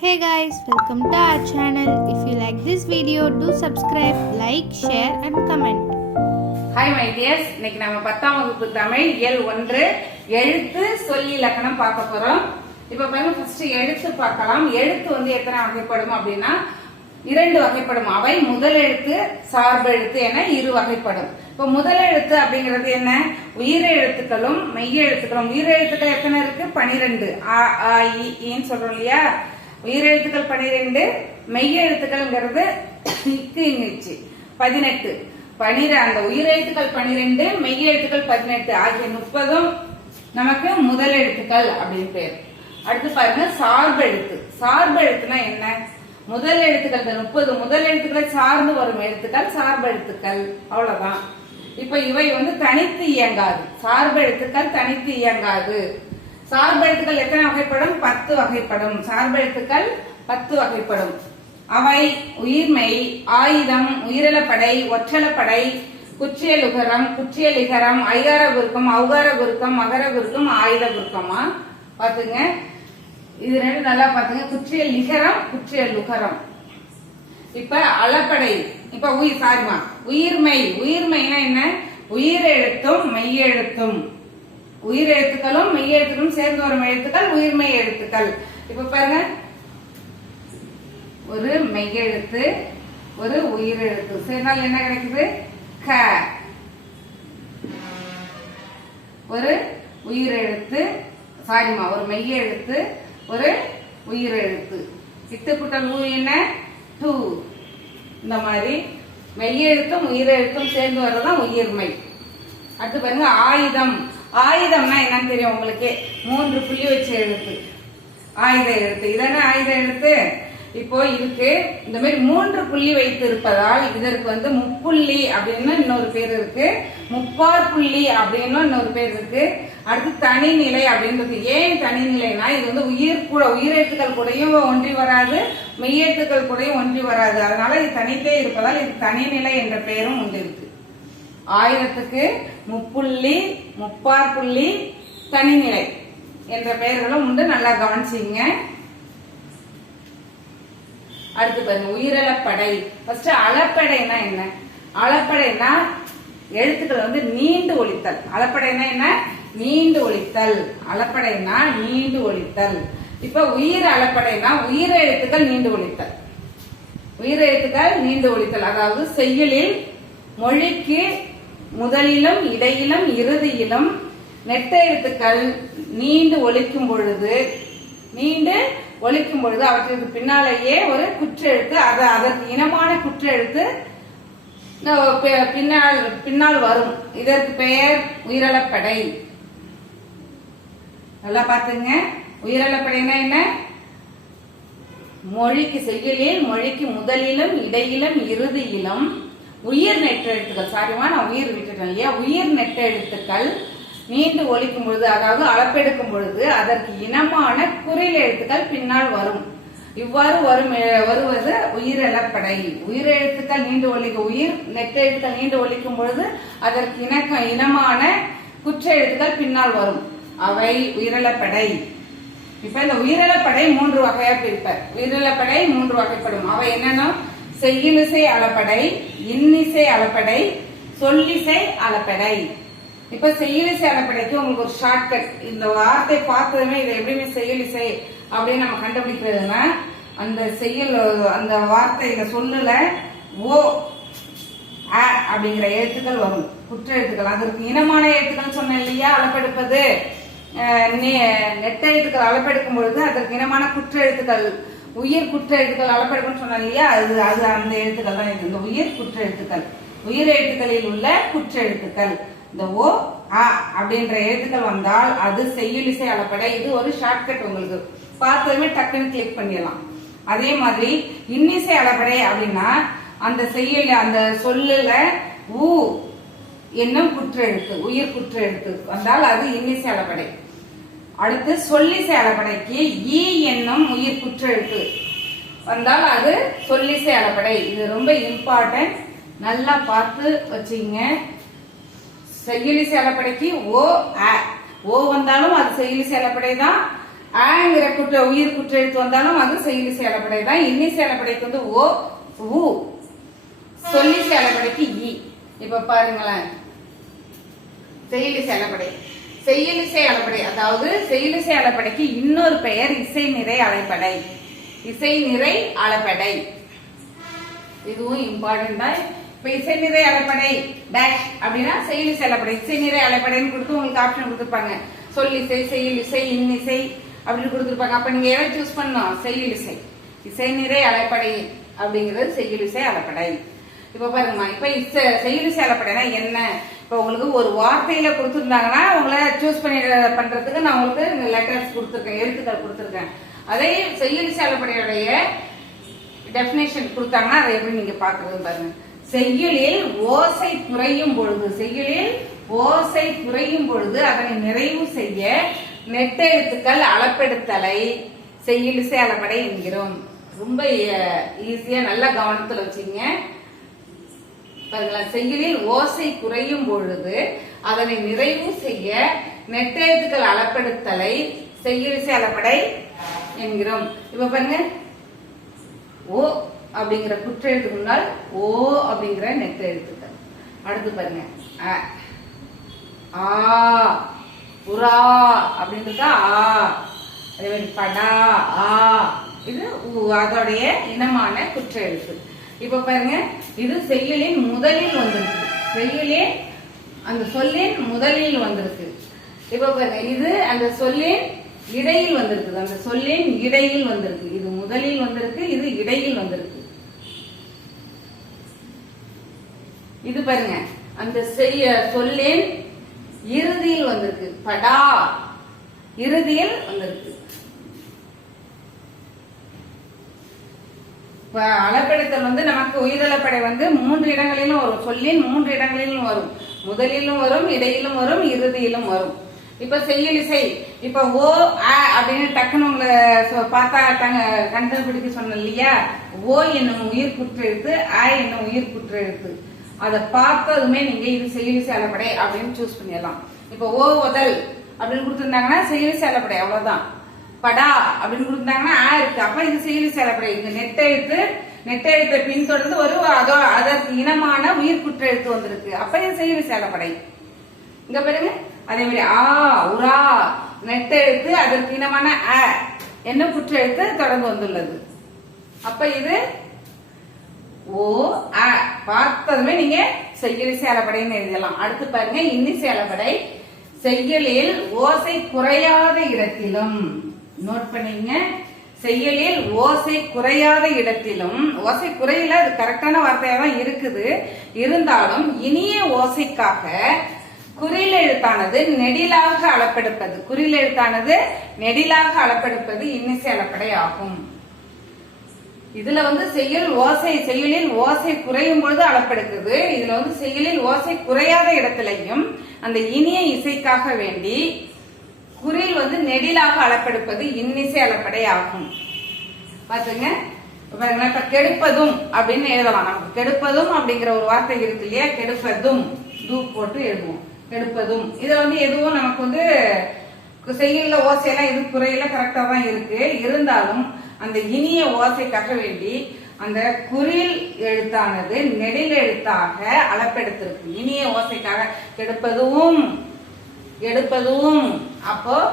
Hey guys welcome to our channel if you like this video do subscribe like share and comment hi my dears இன்னைக்கு நம்ம பத்தாம் வகுப்பு தமிழ் இயல் ஒன்று. எழுத்து சொல்லி இலக்கணம் பார்க்க போறோம். இப்ப பாருங்க ஃபர்ஸ்ட் எழுத்து பார்க்கலாம். எழுத்து வந்து எத்தனை வகைப்படும் அப்படின்னா இரண்டு வகைப்படும். அவை முதல் எழுத்து சார்பு எழுத்து என இரு வகைப்படும். இப்ப முதல் எழுத்து அப்படிங்கிறது என்ன? உயிர் எழுத்துக்களும் மெய்ய எழுத்துக்களும். உயிர் எழுத்துக்கள் எத்தனை இருக்கு? பனிரெண்டு. ஆ ஆ இ, சொல்றோம் இல்லையா? உயிரெழுத்துக்கள் பனிரெண்டு மெய் எழுத்துக்கள்ங்கிறது இக்கு இங்கிச்சு பதினெட்டு. பனிர அந்த உயிரெழுத்துக்கள் பனிரெண்டு மெய் எழுத்துக்கள் பதினெட்டு ஆகிய முப்பதும் நமக்கு முதல் எழுத்துக்கள் அப்படின்னு பேர். அடுத்து பாருங்க சார்பு எழுத்து. சார்பு எழுத்துனா என்ன? முதல் எழுத்துக்கள் முப்பது முதல் எழுத்துக்களை சார்ந்து வரும் எழுத்துக்கள் சார்பு எழுத்துக்கள். அவ்வளவுதான். இப்ப இவை வந்து தனித்து இயங்காது. சார்பு எழுத்துக்கள் தனித்து இயங்காது. சார்பு எழுத்துக்கள் எத்தனை வகைப்படும்? பத்து வகைப்படும். சார்பு எழுத்துக்கள் பத்து வகைப்படும். அவை உயிர்மை ஆயுதம் உயிரிழப்படை ஒற்றலப்படை குற்றியலுகரம் குற்றியலிகரம் ஐகார குருக்கம் அவுகார குருக்கம் மகர குருக்கம் ஆயுத குருக்கமா? பாத்துங்க இது ரெண்டு நல்லா பாத்துங்க குற்றியல் லிகரம் குற்றியல் லுகரம் இப்ப அளப்படை. இப்ப உயிர் சாரிமா உயிர்மை உயிர்மைனா என்ன உயிர் எழுத்தும் மெய்யெழுத்தும். எழுத்தும் உயிர் எழுத்துக்களும் மெய் எழுத்துக்களும் சேர்ந்து வரும் எழுத்துக்கள் உயிர்மெய் எழுத்துக்கள். இப்ப பாருங்க. ஒரு மெய்யெழுத்து ஒரு உயிரெழுத்து சேர்ந்தால் என்ன கிடைக்குது? க. ஒரு உயிரெழுத்து சாரிமா ஒரு மெய்யெழுத்து ஒரு உயிர் எழுத்து. குட்டல் ஊ என்ன? டூ. இந்த மாதிரி மெய்யெழுத்தும் உயிரெழுத்தும் சேர்ந்து வர்றதுதான் உயிர்மை அடுத்து பாருங்க ஆயுதம். ஆயுதம்னா என்னன்னு தெரியும் உங்களுக்கு? மூன்று புள்ளி வச்ச எழுத்து. ஆயுத எழுத்து. இதானே ஆயுத எழுத்து? இப்போ இதுக்கு இந்த மாதிரி மூன்று புள்ளி வைத்து இருப்பதால் இதற்கு வந்து முப்புள்ளி அப்படின்னு இன்னொரு பேர் இருக்கு. முப்பார் புள்ளி அப்படின்னு இன்னொரு பேர் இருக்கு. அடுத்து தனிநிலை அப்படின்றது ஏன் தனிநிலைனா இது வந்து உயிர் கூட உயிரெழுத்துக்கள் கூடயும் ஒன்றி வராது மெய்யெழுத்துக்கள் கூடயும் ஒன்றி வராது. அதனால இது தனித்தே இருப்பதால் இது தனிநிலை என்ற பெயரும் உண்டு இருக்கு ஆயிரத்துக்கு முப்புள்ளி முப்பார் புள்ளி தனிநிலை என்ற பெயர்களும் உண்டு. நல்லா கவனிச்சிங்க. அடுத்து பாருங்க உயிரலப்படை ஃபர்ஸ்ட் அளப்படைனா என்ன? அளப்படைனா எழுத்துக்கள் வந்து நீண்டு ஒழித்தல். அளப்படைனா என்ன? நீண்டு ஒழித்தல். அளப்படைனா நீண்டு ஒழித்தல். இப்ப உயிர் அளப்படைனா உயிர் எழுத்துக்கள் நீண்டு ஒழித்தல். உயிர் எழுத்துக்கள் நீண்டு ஒழித்தல். அதாவது செய்யலில் மொழிக்கு முதலிலும் இடையிலும் இறுதியிலும் நெட்ட எழுத்துக்கள் நீண்டு ஒழிக்கும் பொழுது நீண்டு ஒழிக்கும் பொழுது அவற்றிற்கு பின்னாலேயே ஒரு குற்றெழுத்து அது அதற்கு இனமான குற்றெழுத்து பின்னால் பின்னால் வரும். இதற்கு பெயர் உயிரலப்படை. நல்லா பாத்துங்க உயிரலப்படைனா என்ன? மொழிக்கு செய்யலில் மொழிக்கு முதலிலும் இடையிலும் இறுதியிலும் உயிர் நெட்டெழுத்துக்கள். சாரிமா நான் உயிர் விட்டுட்டேன் இல்லையா? உயிர் நெட்டெழுத்துக்கள் நீண்டு ஒழிக்கும் பொழுது அதாவது அளப்பெடுக்கும் பொழுது அதற்கு இனமான குரில் எழுத்துக்கள் பின்னால் வரும். இவ்வாறு வரும் வருவது உயிரிழப்படை உயிர் எழுத்துக்கள் நீண்டு ஒழிக்க உயிர் நெட்டெழுத்துக்கள் நீண்டு ஒழிக்கும் பொழுது அதற்கு இணக்க இனமான குற்ற எழுத்துக்கள் பின்னால் வரும். அவை உயிரிழப்படை. இப்ப இந்த உயிரிழப்படை மூன்று வகையா பிரிப்பர் உயிரிழப்படை மூன்று வகைப்படும். அவை என்னன்னா செய்யுளிசை அளப்படை இன்னிசை அளப்படை சொல்லிசை அளப்படை. இப்ப செய்யுளிசை அளப்படைக்கு உங்களுக்கு ஒரு ஷார்ட்கட் இந்த வார்த்தை பார்த்ததுமே இதை எப்படியுமே செயலிசை அப்படின்னு நம்ம கண்டுபிடிக்கிறதுனா அந்த செய்யுள் அந்த வார்த்தையில சொல்லுல ஓ அ அப்படிங்கிற எழுத்துக்கள் வரும். குற்ற எழுத்துக்கள். அதற்கு இனமான எழுத்துக்கள் சொன்னேன் இல்லையா? அளப்பெடுப்பது. நெ- நெட்ட எழுத்துக்கள் அளப்பெடுக்கும் பொழுது அதற்கு இனமான குற்ற எழுத்துக்கள் உயிர் குற்ற எழுத்துக்கள் அளப்பெடுக்கும்னு சொன்னேன் இல்லையா? அது அது அந்த எழுத்துக்கள் தான் இது. இந்த உயிர் குற்ற எழுத்துக்கள். உயிர் எழுத்துக்களில் உள்ள குற்ற எழுத்துக்கள். இந்த ஓ அ அப்படின்ற எழுத்துக்கள் வந்தால் அது செய்யுளிசை அளப்படை இது ஒரு ஷார்ட்கட் உங்களுக்கு. பார்த்ததுமே டக்குன்னு கிளிக் பண்ணிடலாம். அதே மாதிரி இன்னிசை அளபடை அப்படின்னா அந்த செய்யல அந்த சொல்லுல ஊ என்னும் குற்றெழுத்து உயிர் குற்றெழுத்து வந்தால் அது இன்னிசை அளபடை அடுத்து சொல்லி சேலப்படைக்கு ஈ என்னும் உயிர் குற்றெழுத்து. வந்தால் அது சொல்லி சேலப்படை. இது ரொம்ப இம்பார்ட்டன்ட் நல்லா பார்த்து வச்சுங்க. செய்யுளிசை சேலப்படைக்கு ஓ அ. ஓ வந்தாலும் அது செய்யுளிசை சேலப்படை தான் ஆங்கிற குற்ற உயிர் குற்றெழுத்து வந்தாலும் அது செயலி சேலப்படை தான் இன்னி சேலப்படைக்கு வந்து ஓ உ. சொல்லி சேலப்படைக்கு இ இப்ப பாருங்களேன். செயலி சேலப்படை. செய்யலிசை அளபடை அதாவது செயலிசை அளபடைக்கு இன்னொரு பெயர் இசை நிறை அலைப்படை. இசை நிறை அளபடை இதுவும் இம்பார்ட்டன்ட் தான் இப்ப இசை நிறை அலைப்படை டேஷ் அப்படின்னா செயலிசை அளபடை இசை நிறை அலைப்படைன்னு கொடுத்து உங்களுக்கு ஆப்ஷன் கொடுத்துருப்பாங்க. சொல்லிசை இன் இசை அப்படின்னு கொடுத்துருப்பாங்க. அப்ப நீங்க எதை சூஸ் பண்ணணும்? செயலிசை இசை. நிறை அலைப்படை அப்படிங்கிறது செயலிசை அலைப்படை. இப்போ பாருங்கம்மா இப்போ செயலி செயலிசை என்ன? இப்போ உங்களுக்கு ஒரு வார்த்தையில் கொடுத்துருந்தாங்கன்னா உங்களை சூஸ் பண்ணி பண்ணுறதுக்கு நான் உங்களுக்கு லெட்டர்ஸ் கொடுத்துருக்கேன் எழுத்துக்கள் கொடுத்துருக்கேன். அதே செயலிசை சேலப்படையுடைய டெஃபினேஷன் கொடுத்தாங்கன்னா அதை எப்படி நீங்கள் பார்க்குறது பாருங்க. செய்யுளில் ஓசை குறையும் பொழுது செய்யுளில் ஓசை குறையும் பொழுது அதனை நிறைவு செய்ய நெட்டெழுத்துக்கள் அளப்பெடுத்தலை செய்யுள் அளபடை என்கிறோம். ரொம்ப ஈஸியாக நல்லா கவனத்தில் வச்சுங்க பாருங்களேன் செய்யுளில் ஓசை குறையும் பொழுது அதனை நிறைவு செய்ய நெட்டெழுத்துக்கள் அளப்படுத்தலை செய்யுளிசை அளப்படை என்கிறோம். இப்ப பாருங்க. ஓ அப்படிங்கிற குற்றெழுத்துக்கு முன்னால் ஓ அப்படிங்கிற நெட்டெழுத்துக்கள் அடுத்து பாருங்க. ஆ உரா அப்படின்றது ஆ. அதே மாதிரி படா ஆ. இது உ, அதோடைய இனமான குற்றெழுத்து. இப்ப பாருங்க இது செய்யலின் முதலில் வந்திருக்கு. செய்யலே அந்த சொல்லின் முதலில் வந்திருக்கு. இப்ப பாருங்க இது அந்த சொல்லின் இடையில் வந்திருக்கு. அந்த சொல்லின் இடையில் வந்திருக்கு. இது முதலில் வந்திருக்கு இது இடையில் வந்திருக்கு. இது பாருங்க அந்த செய்ய சொல்லின் இறுதியில் வந்திருக்கு. படா இறுதியில் வந்திருக்கு. அளப்பெடுத்தல் வந்து நமக்கு உயிரிழப்படை வந்து மூன்று இடங்களிலும் வரும். சொல்லின் மூன்று இடங்களிலும் வரும். முதலிலும் வரும் இடையிலும் வரும் இறுதியிலும் வரும். இப்ப செய்யலிசை இப்ப ஓ அ அப்படின்னு டக்குன்னு உங்களை சொ- பார்த்தா டங்க- கண்டுபிடிக்க சொன்ன இல்லையா? ஓ என்னும் உயிர் குற்றெழுத்து அ என்னும் உயிர் குற்றெழுத்து. அதை பார்த்ததுமே நீங்க இது செயலிசை அளப்படை அப்படின்னு சூஸ் பண்ணிடலாம். இப்ப ஓ உதல் அப்படின்னு கொடுத்துருந்தாங்கன்னா செயலிசை அளப்படை அவ்வளவுதான். படா அப்படின்னு கொடுத்தாங்கன்னா ஆ இருக்கு. அப்ப இது செயலி செயலப்படை இந்த நெட்டெழுத்து நெட்டெழுத்தை பின்தொடர்ந்து ஒரு அதோ அதற்கு இனமான உயிர் குற்றெழுத்து வந்திருக்கு. அப்ப இது செயலி செயலப்படை இங்க பாருங்க. அதே மாதிரி ஆ உரா நெட்டெழுத்து அதற்கு இனமான அ என்ன குற்றெழுத்து தொடர்ந்து வந்துள்ளது. அப்ப இது ஓ அ பார்த்ததுமே நீங்க செய்யலி சேலப்படைன்னு எழுதலாம். அடுத்து பாருங்க இன்னி சேலப்படை செய்யலில் ஓசை குறையாத இடத்திலும். நோட் பண்ணீங்க. செய்யலில் ஓசை குறையாத இடத்திலும் ஓசை குறையில அது கரெக்டான வார்த்தையா தான் இருக்குது. இருந்தாலும் இனிய ஓசைக்காக குறில் எழுத்தானது நெடிலாக அளப்பெடுப்பது குறில் எழுத்தானது நெடிலாக அளப்பெடுப்பது இன்னிசை அளப்படை ஆகும். இதுல வந்து செய்யுள் ஓசை செய்யலில் ஓசை குறையும் பொழுது அளப்பெடுக்குது. இதுல வந்து செய்யலில் ஓசை குறையாத இடத்திலையும் அந்த இனிய இசைக்காக வேண்டி குறில் வந்து நெடிலாக அளப்பெடுப்பது இன்னிசை அளப்படை ஆகும். பாத்துங்க. இப்ப இப்ப கெடுப்பதும் அப்படின்னு எழுதலாம். நமக்கு கெடுப்பதும் அப்படிங்கிற ஒரு வார்த்தை இருக்கு இல்லையா? கெடுப்பதும். தூ போட்டு எழுதுவோம். கெடுப்பதும். இதுல வந்து எதுவும் நமக்கு வந்து செய்யல ஓசையெல்லாம் இது குறையில கரெக்டா தான் இருக்கு. இருந்தாலும் அந்த இனிய ஓசைக்காக வேண்டி அந்த குறில் எழுத்தானது நெடில் எழுத்தாக அளப்பெடுத்திருக்கு. இனிய ஓசைக்காக கெடுப்பதும். எடுப்பதும் அப்போ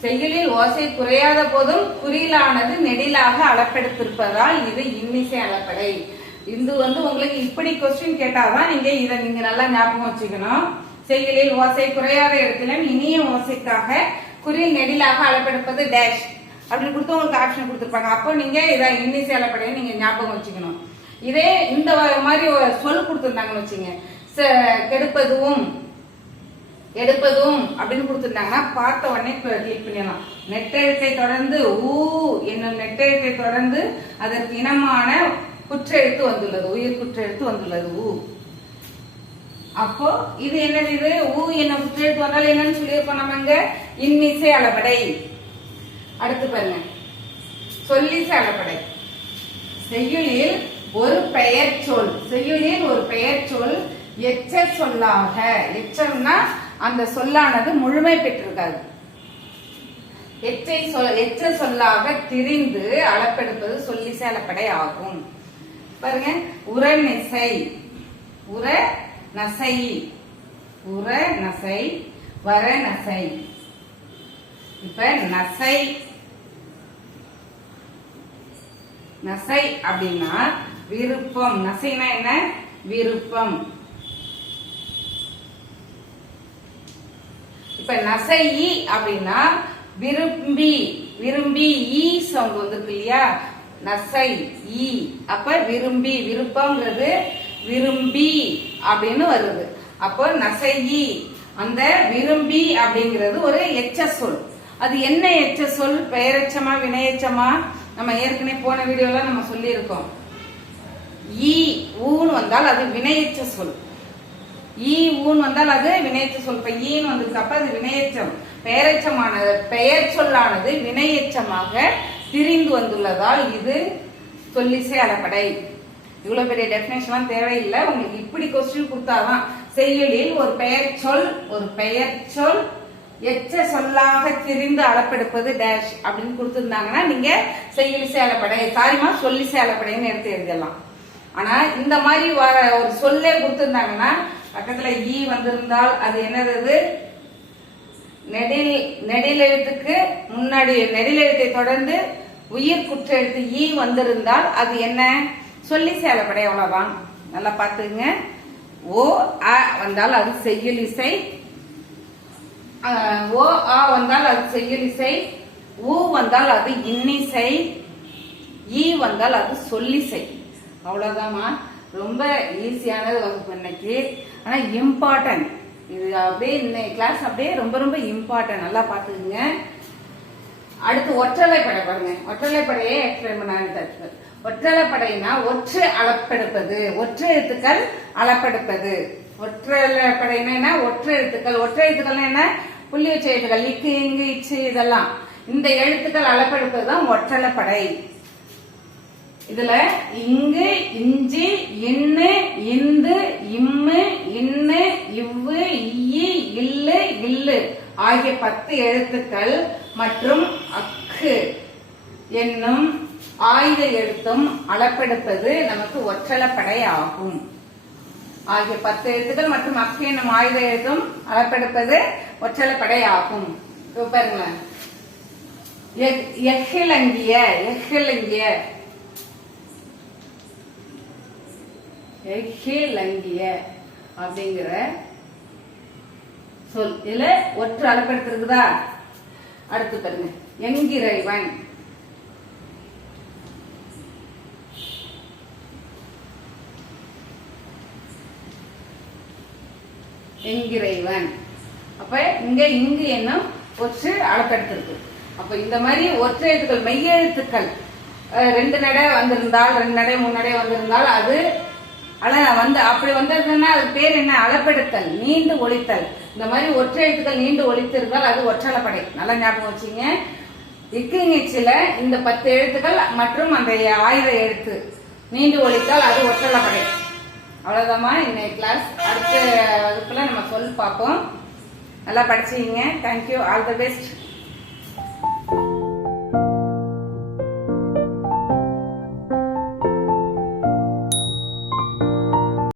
செய்யுளில் ஓசை குறையாத போதும் குறியிலானது நெடிலாக அளப்பெடுத்திருப்பதால் இது இன்னிசை அளப்படை. இது வந்து உங்களுக்கு இப்படி கொஸ்டின் கேட்டாதான் நீங்க இதை நீங்க நல்லா ஞாபகம் வச்சுக்கணும். செய்யுளில் ஓசை குறையாத இடத்துல இனிய ஓசைக்காக குறியில் நெடிலாக அளப்பெடுப்பது டேஷ் அப்படின்னு கொடுத்து உங்களுக்கு ஆப்ஷன் கொடுத்துருப்பாங்க. அப்போ நீங்க இதை இன்னிசை அளப்படையை நீங்க ஞாபகம் வச்சுக்கணும். இதே இந்த மாதிரி ஒரு சொல் கொடுத்துருந்தாங்கன்னு வச்சுங்க ச- கெடுப்பதும் எடுப்பதும் அப்படின்னு கொடுத்துருந்தாங்கன்னா பார்த்த உடனே கிளிக் பண்ணிடலாம். நெட்டெழுத்தை தொடர்ந்து ஊ என்னும் நெட்டெழுத்தை தொடர்ந்து அதற்கு இனமான குற்றெழுத்து வந்துள்ளது. உயிர் குற்றெழுத்து வந்துள்ளது. ஊ. அப்போ இது என்னது இது? ஊ என்ன குற்றெழுத்து வந்தால் என்னன்னு சொல்லியிருக்கோம் நம்ம இங்க இன்னிசை அளபடை அடுத்து பாருங்க. சொல்லிசை அளபடை செய்யுளில் ஒரு பெயர் சொல். செய்யுளில் ஒரு பெயர் சொல். எச்ச சொல்லாக. எச்சம்னா அந்த சொல்லானது முழுமை பெற்றிருக்காது. எச்சை சொல் எச்ச சொல்லாக திரிந்து அளப்பெடுப்பது சொல்லி சேலப்படை ஆகும். பாருங்க உரநெசை உர நசை உர நசை வர நசை. இப்ப நசை நசை அப்படின்னா விருப்பம். நசைனா என்ன? விருப்பம். இப்ப நசையி அப்படின்னா விரும்பி விரும்பி ஈ சவுண்ட் வந்திருக்கு இல்லையா? நசை ஈ அப்ப விரும்பி விருப்பம்ங்கிறது விரும்பி அப்படின்னு வருது. அப்போ நசையி. அந்த விரும்பி அப்படிங்கிறது ஒரு எச்ச சொல் அது என்ன எச்ச சொல் பெயரச்சமா வினையச்சமா? நம்ம ஏற்கனவே போன வீடியோல நம்ம சொல்லியிருக்கோம். ஈ ஊன்னு வந்தால் அது வினையெச்ச சொல். ஈ ஊன் வந்தால் அது வினையச்ச சொல். இப்ப ஈன்னு வந்ததுக்கு அப்ப அது வினையச்சம் பெயரச்சமானது பெயர் சொல்லானது வினையச்சமாக திரிந்து வந்துள்ளதால் இது சொல்லிசை அளபடை இவ்வளவு பெரிய டெஃபினேஷன்லாம் தேவையில்லை. உங்களுக்கு இப்படி கொஸ்டின் கொடுத்தாதான் செய்யுளில் ஒரு பெயர் சொல் ஒரு பெயர் சொல் எச்ச சொல்லாக திரிந்து அளப்பெடுப்பது டேஷ் அப்படின்னு கொடுத்துருந்தாங்கன்னா நீங்க செய்யலிசை அளப்படை சாரிமா சொல்லிசை அளப்படைன்னு எடுத்து எழுதலாம். ஆனா இந்த மாதிரி வர ஒரு சொல்லே கொடுத்துருந்தாங்கன்னா பக்கத்துல ஈ வந்திருந்தால் அது என்னது? நெடில் நெடிலெழுத்துக்கு முன்னாடி நெடிலெழுத்தை தொடர்ந்து உயிர் குற்ற எழுத்து ஈ வந்திருந்தால் அது என்ன? சொல்லி சேலப்படை அவ்வளவுதான். நல்லா பார்த்துங்க ஓ அ வந்தால் அது செய்யுள் இசை. ஓ ஆ வந்தால் அது செய்யுள் இசை. ஊ வந்தால் அது இன்னிசை. ஈ வந்தால் அது சொல்லிசை. அவ்வளோதாம்மா ரொம்ப ஈஸியானது வகுப்பு இன்னைக்கு. ஆனா இம்பார்ட்டன்ட் இது அப்படியே இன்னைக்கு கிளாஸ் அப்படியே ரொம்ப ரொம்ப இம்பார்ட்டன்ட் நல்லா பார்த்துக்குங்க. அடுத்து ஒற்றலைப்படை பாருங்க. ஒற்றலைப்படையே எக்ஸ்பிளைன் பண்ணான்னு ஒற்றலை படைனா ஒற்று அளப்பெடுப்பது. ஒற்றை எழுத்துக்கள் அளப்பெடுப்பது. ஒற்றலைப்படைனா என்ன? ஒற்றை எழுத்துக்கள். ஒற்றை எழுத்துக்கள் என்ன? புள்ளி வச்ச எழுத்துக்கள். இக்கு இங்கு இச்சு இதெல்லாம். இந்த எழுத்துக்கள் அளப்பெடுப்பது தான் படை இதுல இங்கு இஞ்சி இன்னு இந்து இம்மு இன்னு இவ்வு ஈயி இல்லு இல்லு ஆகிய பத்து எழுத்துக்கள் மற்றும் அக்கு என்னும் ஆயுத எழுத்தும் அளப்பெடுப்பது நமக்கு ஒற்றலப்படை ஆகும். ஆகிய பத்து எழுத்துக்கள் மற்றும் அக்கு என்னும் ஆயுத எழுத்தும் அளப்பெடுப்பது ஒற்றலப்படை ஆகும். இப்ப பாருங்களேன். எஹ்லங்கிய எஃகிலங்கிய எஃகிலங்கிய அப்படிங்கிற சொல். இதுல ஒற்று அளப்பெடுத்து இருக்குதா அடுத்து பாருங்க. எங்கிறைவன் என்கிறைவன். அப்ப இங்க இங்கு என்னும் ஒற்று அளப்பெடுத்திருக்கு அப்ப இந்த மாதிரி ஒற்றை எழுத்துக்கள் மெய்யெழுத்துக்கள் ரெண்டு நடை வந்திருந்தால் ரெண்டு நடை மூணு நடை வந்திருந்தால் அது அல வந்து அப்படி வந்திருந்ததுன்னா அது பேர் என்ன? அளப்பெடுத்தல் நீண்டு ஒழித்தல். இந்த மாதிரி ஒற்றை எழுத்துக்கள் நீண்டு ஒழித்திருந்தால் அது ஒற்றளப்படை நல்லா ஞாபகம் வச்சுங்க. இக்குங்கிச்சில இந்த பத்து எழுத்துக்கள் மற்றும் அந்த ஆயுத எழுத்து நீண்டு ஒழித்தால் அது ஒற்றளப்படை அவ்வளோதாம்மா இன்னைய கிளாஸ் அடுத்த வகுப்புல நம்ம சொல்லி பார்ப்போம். நல்லா படிச்சீங்க. Thank you all the best